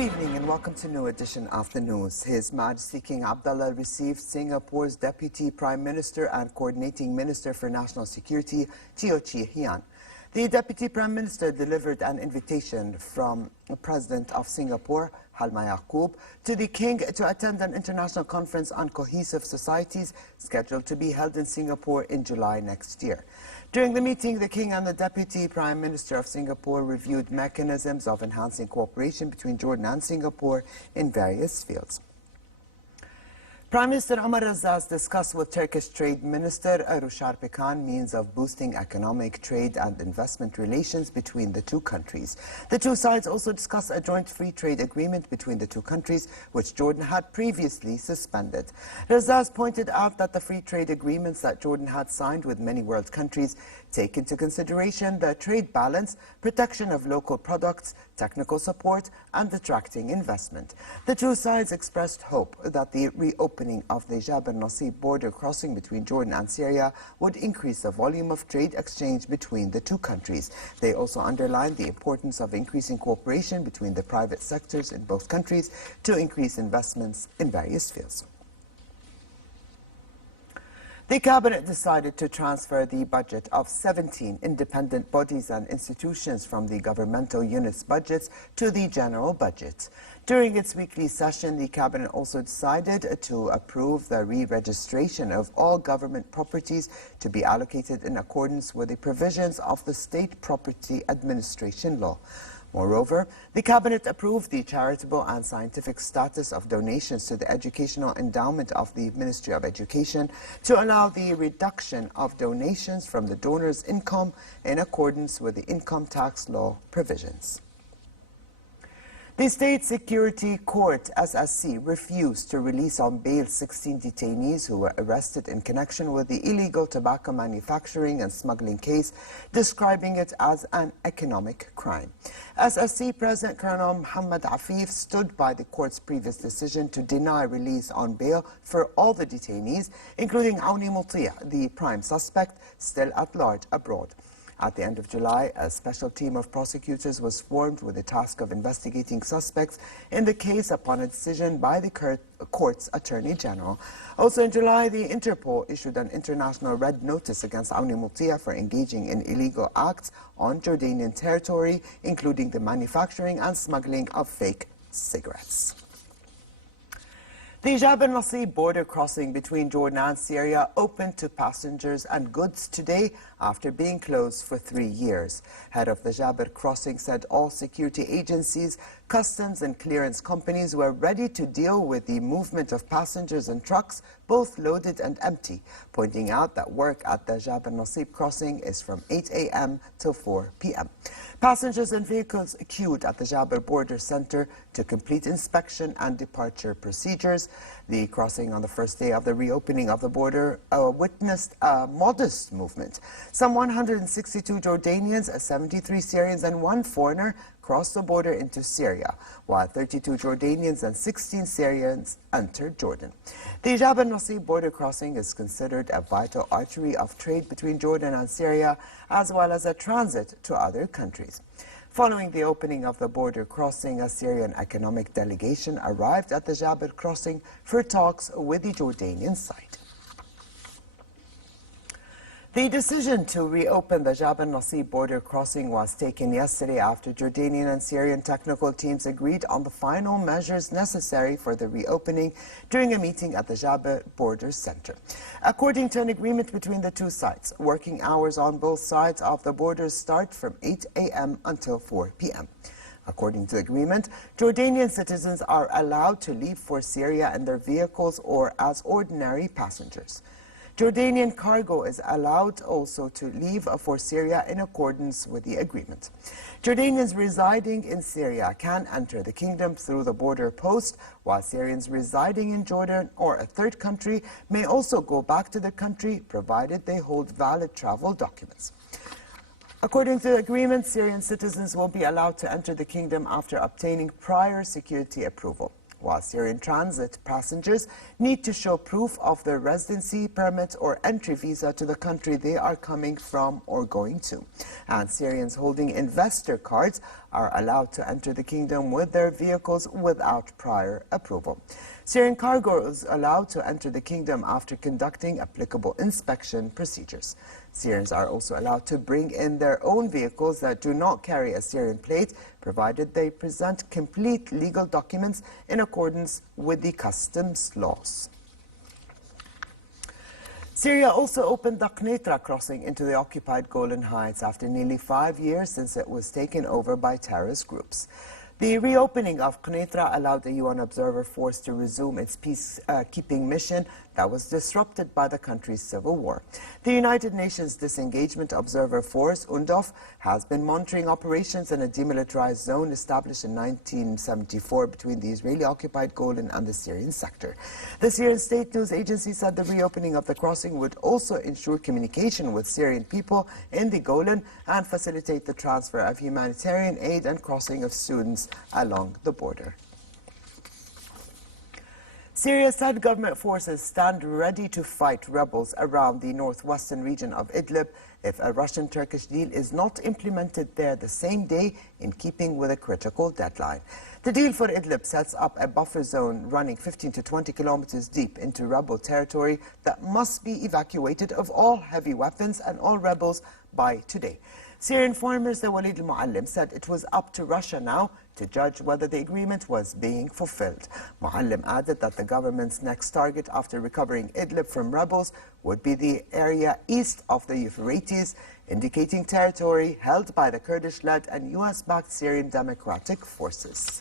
Good evening and welcome to a new edition of the news. His Majesty King Abdullah received Singapore's Deputy Prime Minister and Coordinating Minister for National Security, Teo Chee Hean. The Deputy Prime Minister delivered an invitation from the President of Singapore, Halma Yaqub, to the King to attend an international conference on cohesive societies scheduled to be held in Singapore in July next year. During the meeting, the King and the Deputy Prime Minister of Singapore reviewed mechanisms of enhancing cooperation between Jordan and Singapore in various fields. Prime Minister Omar Razaz discussed with Turkish Trade Minister Rushar Pekan means of boosting economic, trade and investment relations between the two countries. The two sides also discussed a joint free trade agreement between the two countries, which Jordan had previously suspended. Razaz pointed out that the free trade agreements that Jordan had signed with many world countries take into consideration the trade balance, protection of local products, technical support and attracting investment. The two sides expressed hope that the reopening of the Jabal Nasib border crossing between Jordan and Syria would increase the volume of trade exchange between the two countries. They also underlined the importance of increasing cooperation between the private sectors in both countries to increase investments in various fields. The Cabinet decided to transfer the budget of 17 independent bodies and institutions from the governmental units' budgets to the general budget. During its weekly session, the Cabinet also decided to approve the re-registration of all government properties to be allocated in accordance with the provisions of the State Property Administration Law. Moreover, the Cabinet approved the charitable and scientific status of donations to the educational endowment of the Ministry of Education to allow the reduction of donations from the donor's income in accordance with the income tax law provisions. The State Security Court, SSC, refused to release on bail 16 detainees who were arrested in connection with the illegal tobacco manufacturing and smuggling case, describing it as an economic crime. SSC President Colonel Muhammad Afif stood by the court's previous decision to deny release on bail for all the detainees, including Auni Mutia, the prime suspect, still at large abroad. At the end of July, a special team of prosecutors was formed with the task of investigating suspects in the case upon a decision by the court's Attorney General. Also in July, the Interpol issued an international red notice against Auni Mutia for engaging in illegal acts on Jordanian territory, including the manufacturing and smuggling of fake cigarettes. The Jabal Nasib border crossing between Jordan and Syria opened to passengers and goods today after being closed for 3 years. Head of the Jabal crossing said all security agencies, customs and clearance companies were ready to deal with the movement of passengers and trucks, both loaded and empty, pointing out that work at the Jabal Nasib crossing is from 8 a.m. till 4 p.m. Passengers and vehicles queued at the Jabal Border Center to complete inspection and departure procedures. The crossing on the first day of the reopening of the border witnessed a modest movement. Some 162 Jordanians, 73 Syrians and 1 foreigner crossed the border into Syria, while 32 Jordanians and 16 Syrians entered Jordan. The Jabal Nasib border crossing is considered a vital artery of trade between Jordan and Syria, as well as a transit to other countries. Following the opening of the border crossing, a Syrian economic delegation arrived at the Jabal crossing for talks with the Jordanian side. The decision to reopen the Jabal Nasib border crossing was taken yesterday after Jordanian and Syrian technical teams agreed on the final measures necessary for the reopening during a meeting at the Jabal Border Center. According to an agreement between the two sides, working hours on both sides of the border start from 8 a.m. until 4 p.m. According to the agreement, Jordanian citizens are allowed to leave for Syria in their vehicles or as ordinary passengers. Jordanian cargo is allowed also to leave for Syria in accordance with the agreement. Jordanians residing in Syria can enter the kingdom through the border post, while Syrians residing in Jordan or a third country may also go back to the country provided they hold valid travel documents. According to the agreement, Syrian citizens will be allowed to enter the kingdom after obtaining prior security approval. while Syrian transit passengers need to show proof of their residency permit or entry visa to the country they are coming from or going to. And Syrians holding investor cards are allowed to enter the kingdom with their vehicles without prior approval. Syrian cargo is allowed to enter the kingdom after conducting applicable inspection procedures. Syrians are also allowed to bring in their own vehicles that do not carry a Syrian plate, provided they present complete legal documents in accordance with the customs laws. Syria also opened the Qnitra crossing into the occupied Golan Heights after nearly 5 years since it was taken over by terrorist groups. The reopening of Qnitra allowed the UN Observer Force to resume its peacekeeping mission that was disrupted by the country's civil war. The United Nations Disengagement Observer Force, UNDOF, has been monitoring operations in a demilitarized zone established in 1974 between the Israeli-occupied Golan and the Syrian sector. The Syrian state news agency said the reopening of the crossing would also ensure communication with Syrian people in the Golan and facilitate the transfer of humanitarian aid and crossing of students along the border. Syria said government forces stand ready to fight rebels around the northwestern region of Idlib if a Russian-Turkish deal is not implemented there the same day, in keeping with a critical deadline. The deal for Idlib sets up a buffer zone running 15 to 20 kilometers deep into rebel territory that must be evacuated of all heavy weapons and all rebels by today. Syrian Foreign Minister Walid al-Muallim said it was up to Russia now to judge whether the agreement was being fulfilled. Muallim added that the government's next target after recovering Idlib from rebels would be the area east of the Euphrates, indicating territory held by the Kurdish-led and US-backed Syrian Democratic Forces.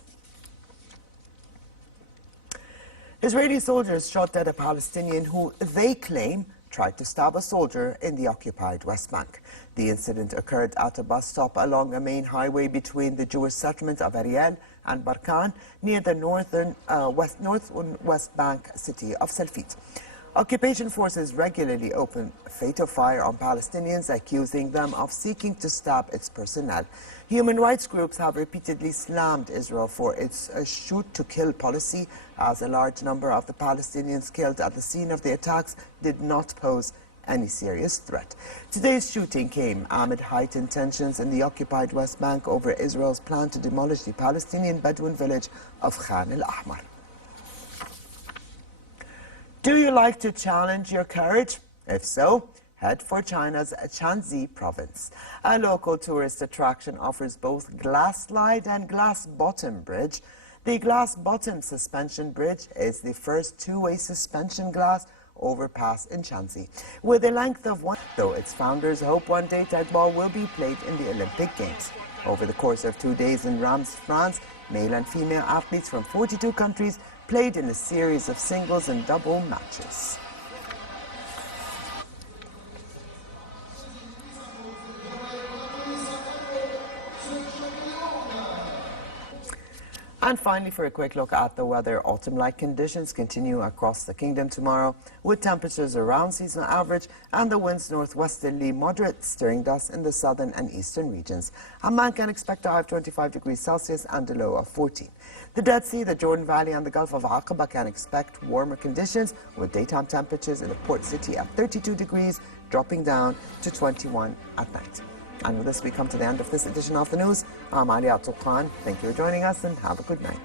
Israeli soldiers shot dead a Palestinian who they claim tried to stab a soldier in the occupied West Bank. The incident occurred at a bus stop along a main highway between the Jewish settlement of Ariel and Barkan near the northwest bank city of Salfit. Occupation forces regularly open fatal fire on Palestinians, accusing them of seeking to stab its personnel. Human rights groups have repeatedly slammed Israel for its shoot-to-kill policy, as a large number of the Palestinians killed at the scene of the attacks did not pose any serious threat. Today's shooting came amid heightened tensions in the occupied West Bank over Israel's plan to demolish the Palestinian Bedouin village of Khan al-Ahmar. Do you like to challenge your courage? If so, head for China's Shanxi province. A local tourist attraction offers both glass slide and glass bottom bridge. The glass bottom suspension bridge is the first two-way suspension glass overpass in Shanxi, with a length of one, though its founders hope one day tag ball will be played in the Olympic Games. Over the course of 2 days in Reims, France, male and female athletes from 42 countries played in a series of singles and double matches. And finally, for a quick look at the weather, autumn-like conditions continue across the kingdom tomorrow, with temperatures around seasonal average and the winds northwesterly moderate, stirring dust in the southern and eastern regions. Amman can expect a high of 25 degrees Celsius and a low of 14. The Dead Sea, the Jordan Valley and the Gulf of Aqaba can expect warmer conditions, with daytime temperatures in the port city at 32 degrees, dropping down to 21 at night. And with this, we come to the end of this edition of the news. I'm Ali Abdul Khan. Thank you for joining us and have a good night.